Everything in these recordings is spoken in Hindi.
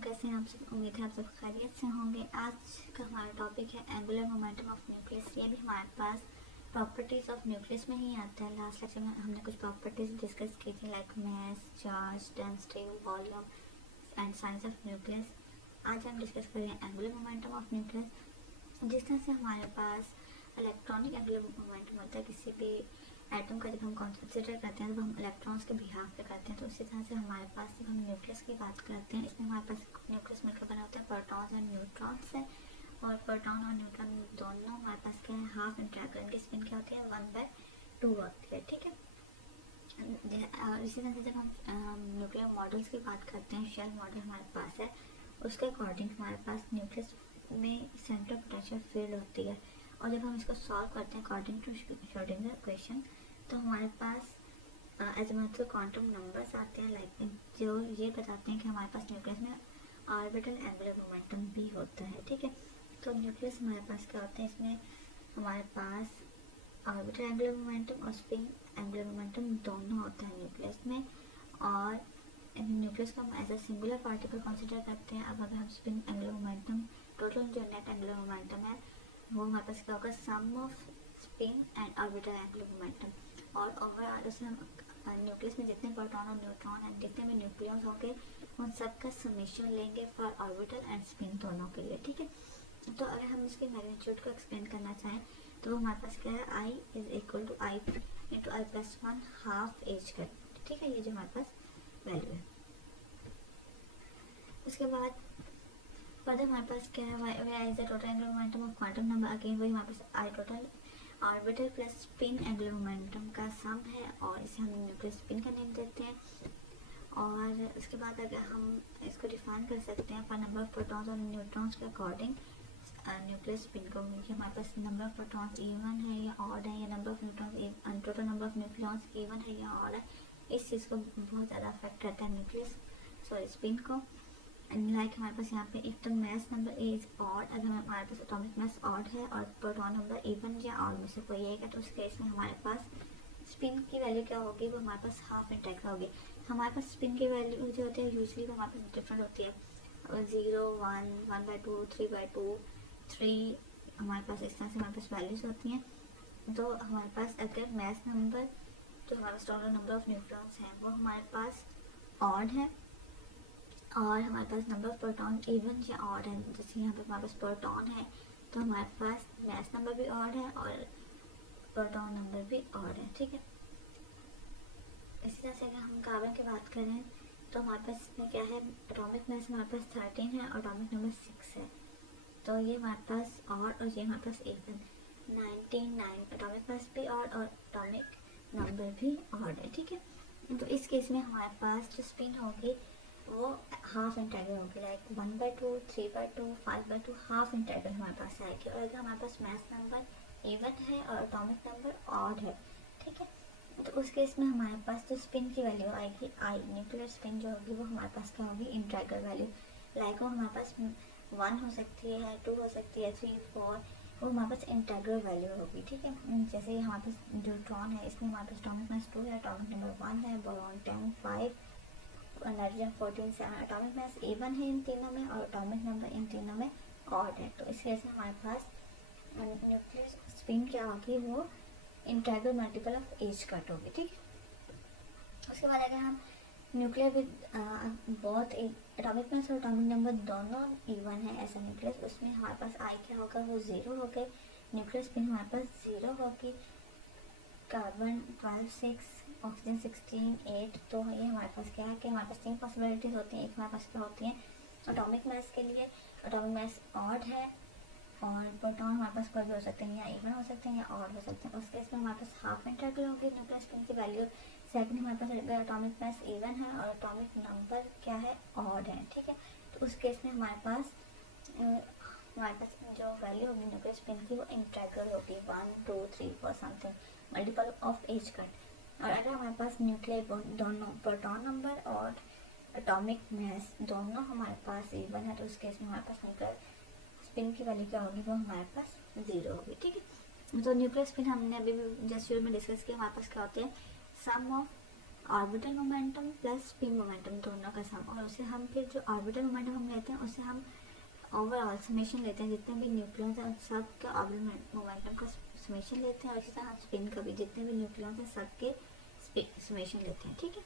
कैसे हैं आप सब। उम्मीद है आप सब खैरियत से होंगे। आज का हमारा टॉपिक है एंगुलर मोमेंटम ऑफ न्यूक्लियस। ये भी हमारे पास प्रॉपर्टीज़ ऑफ न्यूक्लियस में ही आता है। लास्ट लेक्चर में हमने कुछ प्रॉपर्टीज़ डिस्कस की थी like mass, charge, density, volume and size of nucleus. आज हम डिस्कस करेंगे एंगुलर मोमेंटम ऑफ न्यूक्लियस। जिस तरह से हमारे पास इलेक्ट्रॉनिक एंगुलर मोमेंटम होता है किसी भी एटम का, जब हम कंसिडर करते हैं तो हम इलेक्ट्रॉन्स के बिहाफ पे करते हैं। तो उसी तरह से हमारे पास जब हम न्यूक्लियस की बात करते हैं, इसमें हमारे पास न्यूक्लियस मिलकर बना होता है प्रोटॉन्स और न्यूट्रॉन्स से। और प्रोटॉन और न्यूट्रॉन दोनों हमारे पास क्या है, हाफ इंटरेक्ट। इनकी स्पिन क्या होती है, 1/2 होती है। ठीक है। और इसी तरह से जब हम न्यूक्लियर मॉडल्स की बात करते हैं, शेल मॉडल हमारे पास है, उसके अकॉर्डिंग हमारे पास न्यूक्लियस में सेंट्रल पोटेंशियल फील्ड होती है। और जब हम इसको सॉल्व करते हैं अकॉर्डिंग टू श्रोडिंगर इक्वेशन, तो हमारे पास एजिमुथल क्वांटम नंबर्स आते हैं लाइक जो ये बताते हैं कि हमारे पास न्यूक्लियस में ऑर्बिटल एंगुलर मोमेंटम भी होता है। ठीक है। तो न्यूक्लियस हमारे पास क्या होता है, इसमें हमारे पास ऑर्बिटल एंगुलर मोमेंटम और स्पिन एंगुलर मोमेंटम दोनों होता है न्यूक्लियस में। और न्यूक्लियस को हम as a singular particle consider करते हैं। अब अगर हम स्पिन एंगुलर मोमेंटम, टोटल जो नेट एंगुलर मोमेंटम है वो हमारे पास क्या होगा, sum of spin and orbital angular momentum. और ओवरऑल उससे हम न्यूक्लियस में जितने प्रोटॉन और न्यूट्रॉन एंड जितने भी न्यूक्लियस होंगे उन सब का समेशन लेंगे फॉर ऑर्बिटल एंड स्पिन दोनों के लिए। ठीक है। तो अगर हम इसके मैग्नीट्यूड को एक्सप्लेन करना चाहें तो हमारे पास क्या है, I is equal to I into I plus 1 half as कर। ठीक है, ये जो हमारे पास वैल्यू है। उसके बाद फर्दर हमारे पास क्या है, Y is the total angular momentum of quantum number. Again वही हमारे पास I total orbital plus spin angular momentum का सम है, और इसे हम न्यूक्लियस स्पिन का नेम देते हैं। और उसके बाद अगर हम इसको डिफाइन कर सकते हैं फॉर नंबर ऑफ प्रोटॉन्स और न्यूट्रॉन्स के अकॉर्डिंग न्यूक्लियस स्पिन को, कि हमारे पास नंबर ऑफ प्रोटॉन्स इवन है या ऑड है, या number of neutrons, total number of nucleons even है या ऑड है। इस चीज़ को बहुत ज़्यादा अफेक्ट करता है न्यूक्लियस स्पिन को। लाइक हमारे पास यहाँ पे एक तो मास नंबर इज ऑड, अगर हमारे पास एटॉमिक मास ऑड है और प्रोटॉन नंबर इवन या ऑड में से कोई एक है, तो उस केस में हमारे पास स्पिन की वैल्यू क्या होगी, वो हमारे पास हाफ इंटेग्रल होगी। हमारे पास स्पिन की वैल्यू जो होती है यूजली वो हमारे पास डिफरेंट होती है, 0, 1, 1/2, 3/2, 3, हमारे पास इस तरह से हमारे पास वैल्यूज होती हैं। तो हमारे पास अगर मास नंबर जो हमारे पास टोटल नंबर ऑफ न्यूट्रॉन्स हैं वो हमारे पास ऑड है, और हमारे पास नंबर ऑफ प्रोटॉन इवन या ऑड है, जैसे यहाँ पे हमारे पास प्रोटॉन है तो हमारे पास मास नंबर भी ऑड है और प्रोटॉन नंबर भी ऑड है। ठीक है। इसी तरह से अगर हम कार्बन की बात करें तो हमारे पास इसमें क्या है, एटॉमिक मास हमारे पास 13 है और एटॉमिक नंबर 6 है। तो ये हमारे पास ऑड और ये हमारे पास इवन 99, एटॉमिक मास भी ऑड और एटॉमिक नंबर भी ऑड है। ठीक है। तो इस केस में हमारे पास जो स्पिन होगी वो हाफ इंटेग्रल होगी, लाइक 1/2, 3/2, 5/2 हाफ इंटेग्रल हमारे पास आएगी। और अगर हमारे पास मास नंबर इवन है और एटॉमिक नंबर ऑड है, ठीक है, तो उस केस में हमारे पास जो स्पिन की वैल्यू आएगी, आई न्यूक्लियर स्पिन जो होगी वो हमारे पास क्या होगी, इंटेग्रल वैल्यू। लाइक वो हमारे पास 1 हो सकती है, 2 हो सकती है, 3, 4, वो हमारे पास इंटेग्रल वैल्यू होगी। ठीक है। जैसे हमारे पास न्यूट्रॉन है, इसमें हमारे पास एटॉमिक मास 2 है, एटॉमिक नंबर 1 है, boron 10, 5, nitrogen 14, 7, atomic mass even है इन तीनों में और एटॉमिक नंबर इन तीनों में ऑड है। तो इस वजह से हमारे पास न्यूक्लियर स्पिन क्या होगी, वो integral multiple of H cut होगी। ठीक है। उसके बाद अगर हम न्यूक्लियर विद बहुत एटॉमिक मास और एटॉमिक नंबर दोनों इवन है ऐसा न्यूक्लियस, उसमें हमारे पास आई क्या होगा, वो 0 होगा। न्यूक्लियर स्पिन हमारे पास 0 होगी। Carbon 12, 6, oxygen 16, 8। तो ये हमारे पास क्या है कि हमारे पास 3 पॉसिबिलिटीज़ होती हैं। एक हमारे पास क्या होती हैं, एटॉमिक मास के लिए एटॉमिक मास ऑड है और प्रोटॉन हमारे पास कोई भी हो सकते हैं, या इवन हो सकते हैं या ऑड हो सकते हैं। उस केस में हमारे पास हाफ इंटेग्रल होगी न्यूक्लियर स्पिन की वैल्यू। सेकंड हमारे पास अगर एटॉमिक मास इवन है और एटॉमिक नंबर क्या है, ऑड है। ठीक है। तो उस केस में हमारे पास जो वैल्यू होगी न्यूक्लियर स्पिन की वो इंटेग्रल होगी, 1, 2, 3, 4 something multiple of H cut. और अगर हमारे पास न्यूक्लियर दोनों प्रोटॉन नंबर और एटॉमिक मास दोनों हमारे पास इवन है, तो उस केस में हमारे पास न्यूक्लियर स्पिन की वैल्यू क्या होगी, वो हमारे पास 0 होगी। ठीक है। तो न्यूक्लियर स्पिन हमने अभी भी जस्ट शुरू में डिस्कस किया, हमारे पास क्या होते हैं, sum of orbital momentum plus spin momentum दोनों का सम, और उसे हम फिर जो ऑर्बिटल मोमेंटम हम लेते हैं उसे हम ओवरऑल समेशन लेते हैं, जितने भी न्यूक्लियस हैं सब के ऑर्बिटल मोमेंटम का समेशन लेते हैं, और इसी तरह हम स्पिन का भी जितने भी न्यूक्लियस हैं सब के समेशन लेते हैं। ठीक है,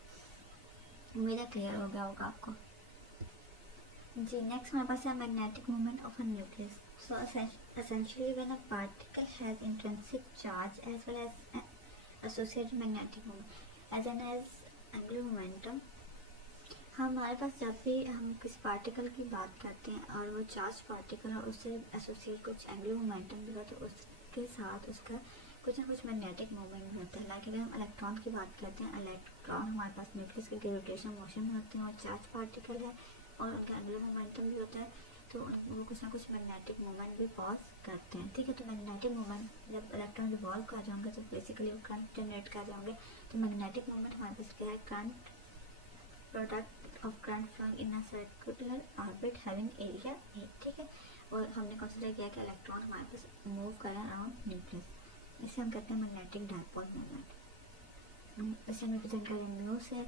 उम्मीद है क्लियर हो गया होगा आपको। जी नेक्स्ट हमारे पास है magnetic moment of a nucleus. So essentially when a particle has intrinsic charge as well as associated magnetic moment as well as angular momentum, हमारे पास जब भी हम किसी पार्टिकल की बात करते हैं और वो चार्ज पार्टिकल और उससे एसोसिएट कुछ एंगुलर मोमेंटम भी होता है, उसके साथ उसका कुछ ना कुछ मैग्नेटिक मोमेंट भी होता है। लाइक अगर हम इलेक्ट्रॉन की बात करते हैं, इलेक्ट्रॉन हमारे पास न्यूक्लियस के ग्रेविटेशन मोशन में होते हैं और चार्ज पार्टिकल है और उनका एंगुलर मोमेंटम भी होता है, तो वो कुछ ना कुछ मैग्नेटिक मोमेंट भी पॉज करते हैं। ठीक है, तो मैग्नेटिक मोमेंट जब इलेक्ट्रॉन रिवॉल्व कर जाएंगे तो बेसिकली वो करंट जनरेट कर जाएंगे, तो मैग्नेटिक मोमेंट हमारे पास क्या है, current product of current flowing in a circular orbit having area A. ठीक है, और हमने कंसिडर किया कि इलेक्ट्रॉन हमारे पास मूव कर रहा है अराउंड न्यूक्लियस, इसे हम कहते हैं मैग्नेटिक डायपोल मोमेंट। इसे हम रिप्रेजेंट करें म्यू से,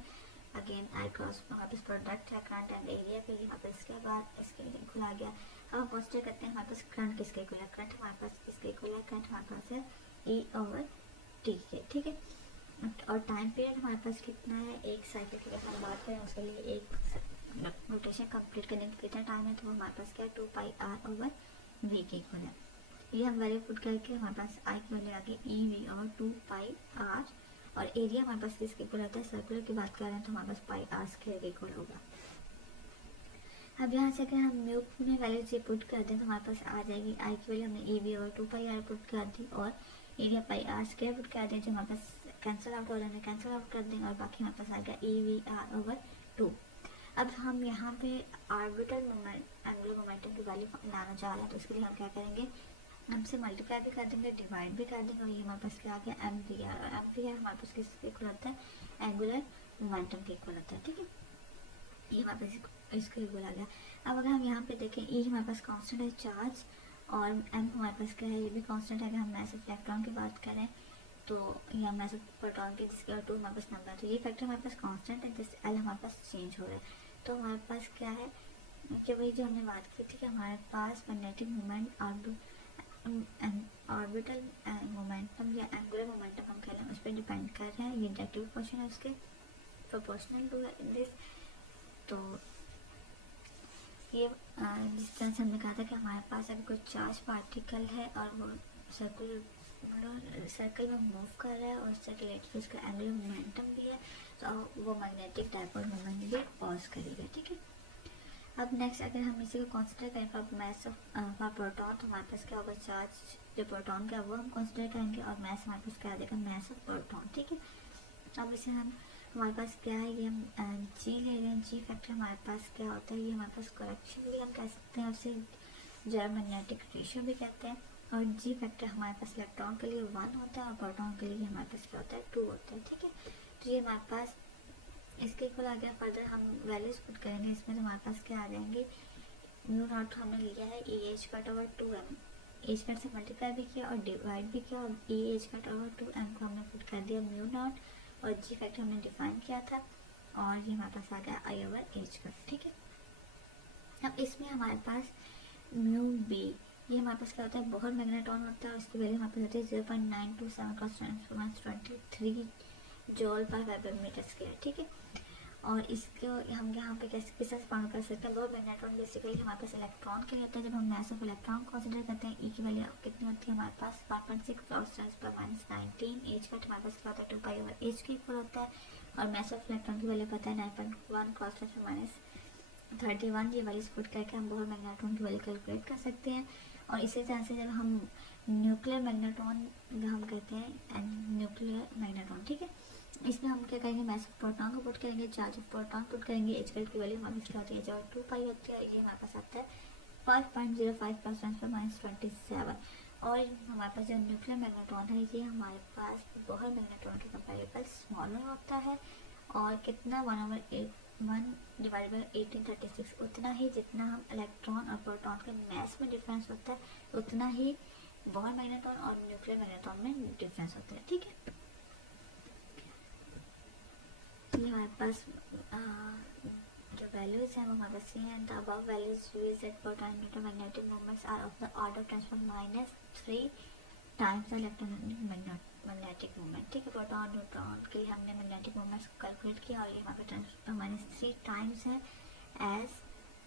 अगेन आई क्रॉस हमारे पास प्रोडक्ट है करंट एंड एरिया के लिए, हमारे पास इसके बाद इसके लिए खुला गया। अब हम कंसिडर करते हैं हमारे पास करंट किसके इक्वल है, करंट हमारे पास किसके इक्वल है, करंट हमारे पास है E/T के। ठीक है, और टाइम पीरियड हमारे पास कितना है, एक साइकिल की अगर हम बात करें उसके लिए एक रोटेशन कंप्लीट करने का कितना टाइम है, तो हमारे पास क्या है 2πr/v के इक्वल है। ये हम वैल्यू पुट करके हमारे पास आई की वैल्यू आ गई EV/2πr, और एरिया हमारे पास किसके इक्वल होता है, सर्कुलर की बात कर रहे हैं तो हमारे पास πr² के इक्वल होगा। अब यहाँ से अगर हम म्यू में वैल्यू से पुट कर दें तो हमारे पास आ जाएगी आई की वैल्यू हमने EV/2πr पुट कर दी और एरिया πr² पुट कर दें, जो हमारे पास कैंसिल आउट हो जाएंगे, कैंसिल आउट कर देंगे और बाकी हमारे पास आएगा EVr/2। अब हम यहाँ पे ऑर्बिटल मोमेंट एंगुलर मोमेंटम की वैल्यू लाना चाह रहे हैं, तो उसके लिए हम क्या करेंगे, हमसे मल्टीप्लाई भी कर देंगे, डिवाइड भी कर देंगे, और ये हमारे पास क्या आ गया एम्पियर, और एम्पियर हमारे पास किसके इक्वल होता है, एंगुलर मोमेंटम के इक्वल होता है। ठीक है, ये हमारे पास इसके इक्वल आ गया। अब अगर हम यहाँ पे देखें, ई हमारे पास कांस्टेंट है चार्ज, और एम हमारे पास क्या है, ये भी कांस्टेंट है। अगर हम मैस ऑफ इलेक्ट्रॉन की बात करें तो यहाँ मैस ऑफ प्रोटॉन की जिसके 2 हमारे पास नंबर है, तो ये फैक्टर हमारे पास कांस्टेंट है, जिस एल हमारे पास चेंज हो रहा है। तो हमारे पास क्या है कि वही जो हमने बात की थी कि हमारे पास मैग्नेटिक मोमेंट ऑर्बिटल मोमेंटम या एंगुलर मोमेंटम हम कह रहे हैं उस पर डिपेंड कर रहे हैं, ये इंडक्टिव क्वेश्चन है उसके प्रोपोर्शनल टू दिस। तो ये जिस तरह से हमने कहा था कि हमारे पास अभी कोई चार्ज पार्टिकल है और वो सर्कल में मूव कर रहा है और उससे रिलेटेड उसका एंगुलर मोमेंटम भी है, तो वो मैग्नेटिक डायपोल मोमेंट भी पॉज करेगा। ठीक है, अब नेक्स्ट अगर हम इसी को कंसिडर करें फॉर मैस ऑफ प्रोटॉन, तो हमारे पास क्या होगा, चार्ज जो प्रोटॉन का वो हम कंसिडर करेंगे और मैस हमारे पास क्या आ जाएगा, मैस ऑफ प्रोटॉन। ठीक है, अब इसे हम हमारे पास क्या है, ये हम जी ले रहे हैं, जी फैक्टर हमारे पास क्या होता है, ये हमारे पास करेक्शन भी हम कह सकते हैं, उसे जरा मैग्नेटिक रेशियो भी कहते हैं, और जी फैक्टर हमारे पास इलेक्ट्रॉन के लिए 1 होता है और प्रोटॉन के लिए हमारे पास क्या होता है 2 होता है। ठीक है, तो ये हमारे पास इसके इक्वल आ गया। फर्दर हम वैल्यूज पुट करेंगे इसमें, तो हमारे पास क्या आ जाएंगे, म्यू नॉट हमने लिया है EH/2m, H से मल्टीप्लाई भी किया और डिवाइड भी किया, और EH/2m को हमने पुट कर दिया म्यू नॉट, और जी फैक्टर हमने डिफाइन किया था, और ये हमारे पास आ गया I/H। ठीक है, अब इसमें हमारे पास म्यू बी, ये हमारे पास क्या होता है, बहुत मैग्नेट्रॉन होता है, उसकी वैल्यू हमारे पास होती है 0.927 × 10⁻23 J/Wm²। ठीक है, और इसको हम यहाँ पे कैसे किस तरह से फाउंड कर सकते हैं, बहुत मैग्नेट्रॉन बेसिकली हमारे पास इलेक्ट्रॉन के लिए होता है। जब हम मैस ऑफ इलेक्ट्रॉन कंसिडर करते हैं, ई की वैल्यू कितनी होती है हमारे पास 1.6 × 10⁻19, H हमारे पास क्या होता है 2π/H के इक्वल होता है, और मैस ऑफ इलेक्ट्रॉन की वैल्यू पता है 9.1 × 10⁻31। ये वैल्यूज पुट करके हम बहुत मैग्नेट्रॉन की वैल्यू कैलकुलेट कर सकते हैं। और इसी तरह से जब हम न्यूक्लियर मैग्नेट्रॉन हम कहते हैं न्यूक्लियर मैग्नेट्रॉन, ठीक है, इसमें हम क्या करेंगे, मैस ऑफ प्रोटॉन को पुट करेंगे, चार्ज ऑफ प्रोटॉन पुट करेंगे, एच की वैल्यू हमारे पास क्या होती है, जो 2π होती है, ये हमारे पास आता है 5.05 × 10⁻27। और हमारे पास जो न्यूक्लियर मैग्नेट्रॉन है, ये हमारे पास बहुत मैग्नेट्रॉन के कंपेरेबल स्मॉलर होता है, और कितना 1/1836 उतना ही जितना हम इलेक्ट्रॉन और प्रोटॉन के मैस में डिफरेंस होता है, उतना ही बहुत मैग्नेट्रॉन और न्यूक्लियर मैग्नेट्रॉन में डिफरेंस होता है। ठीक है, हमारे पास जो वैल्यूज हैं वो हमारे पास ये हैं. The above values use that proton neutron magnetic moments are of the order transfer -3 times the electromagnetic magnetic moment. ठीक है, प्रोटॉन न्यूट्रॉन के लिए हमने मैग्नेटिक मोमेंट्स कैलकुलेट किया और ये हमारे ट्रांसफर -3 टाइम्स है as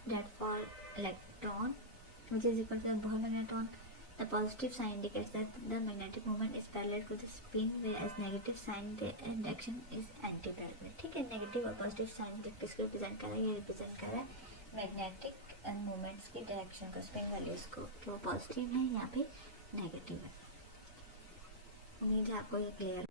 that for electron which is equal to the Bohr magnetron. The positive sign indicates that the magnetic moment is parallel to the spin, whereas negative sign the direction is anti-parallel. ठीक है, नेगेटिव और पॉजिटिव साइन किसको रिप्रेजेंट कर रहा है? ये रिप्रेजेंट कर रहा है मैग्नेटिक मोमेंट्स की डायरेक्शन को, स्पिन वैल्यूज को, कि वो पॉजिटिव है या फिर नेगेटिव है. उम्मीद है आपको ये क्लियर